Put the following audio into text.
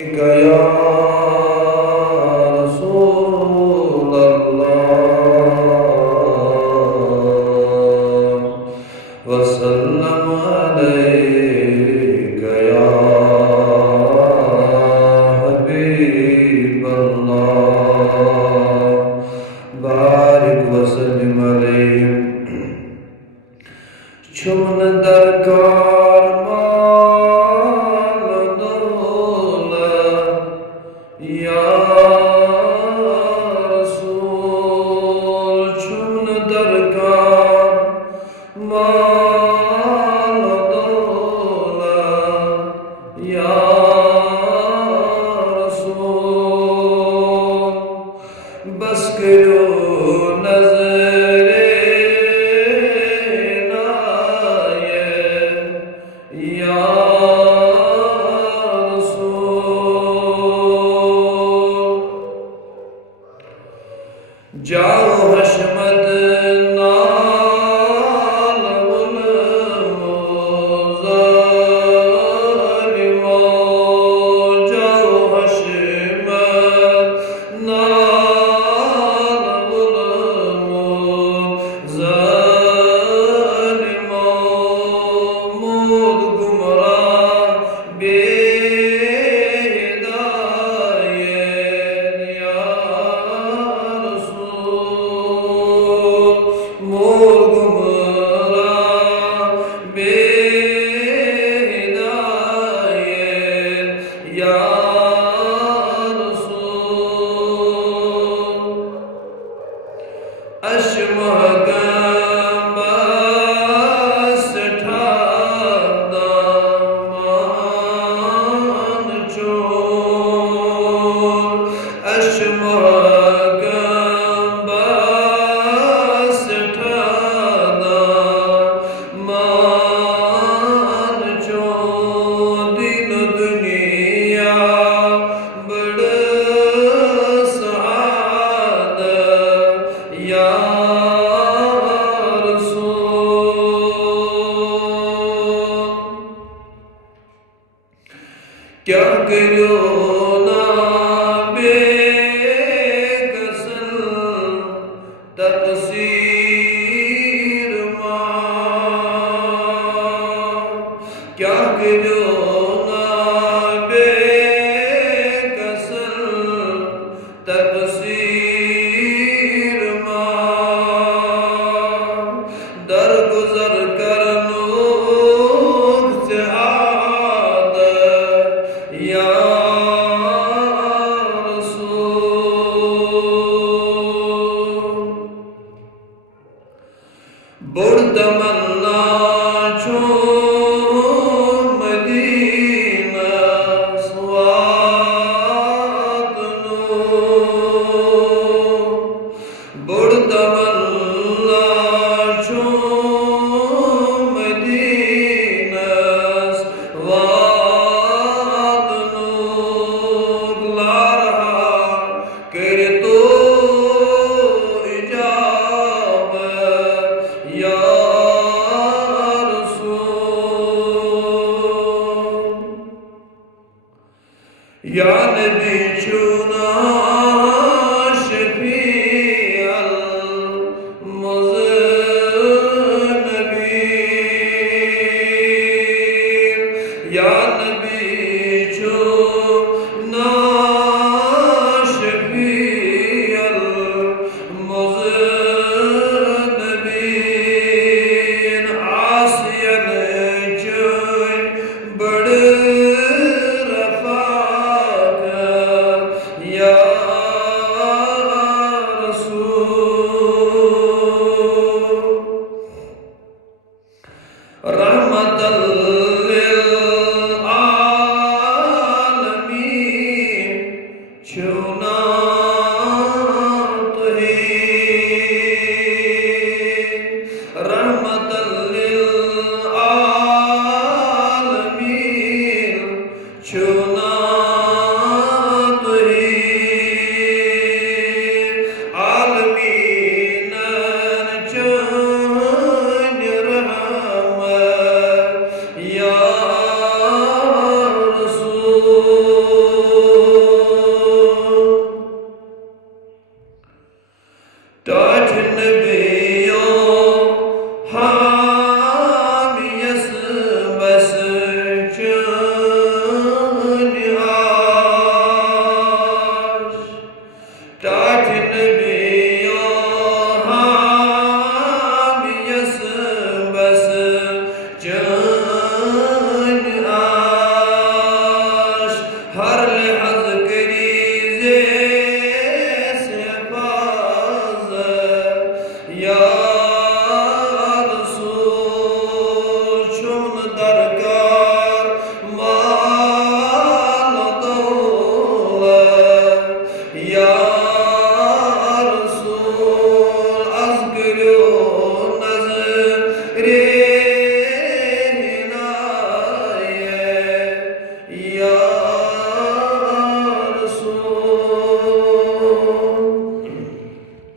या रसूल अल्लाह वसल्लम अलैका या हबीब अल्लाह बारिक वसल्लिम अलैहि चुमन दरकार माल दौलत या रसूल चुमन दरकार माल दौलत या रसूल बस करो जाओ हशमत नाल मुज़लिमो जाओ हशमत नाल मुज़लिमो मूद गुमराह क्या करो ना बेकसल तकसीर क्या करो ना बेकसल तकसीर दरगुजर करनो से या रसूल बुर्दमन्ना छो मदीना स्वातनो बुर्दमन्ना छो मदीना या नबी चुना शफीअल मुज़न्नबीन या नबी चुना शफीअल मुज़न्नबीन आसियन चुन बड़े रहमतल लिल आलमीन चुना तुही रहमतल लिल आलमीन चुना तुही आलमीन चुन रहमत या रसूल हर